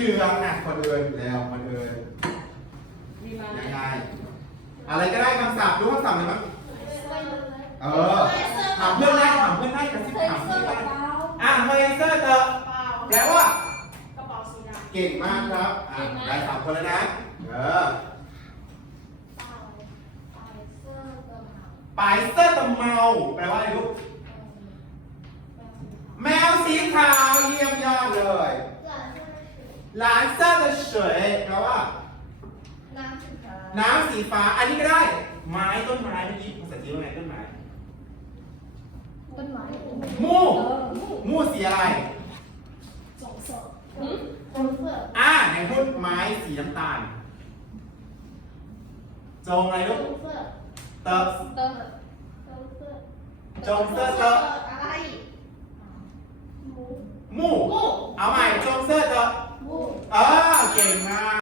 ลืองอะคนอื่นแล้วคนอื่นมีมายังไงอะไรก็ได้คำศัพท์รู้คำศัพท์อะไรบ้างเออถามเพื่อนได้ถามเพื่อนได้กระซิบถามเพื่อนได้อะเมเซอร์เตอร์แปลว่ากระเป๋าสีดเก่งมากครับอะได้สามคนแล้วนะเออปายเซอร์ตะเมาแปลว่าอะไรลูกแมวสีขาวเยี่ยมยอดเลย หลานเซอร์的水แปลว่าน้ำสีฟ้า อันนี้ก็ได้ ไม้ต้นไม้เมื่อกี้ภาษาจีนว่าไงต้นไม้มู่มู่สีอะไรอ่าไหนพูดไม้สีน้ำตาลจงอะไรลูกเตอำเติมจงเซอร์เตอมู่ เอาใหม่จงเซอร์เตอเออ เก่งมาก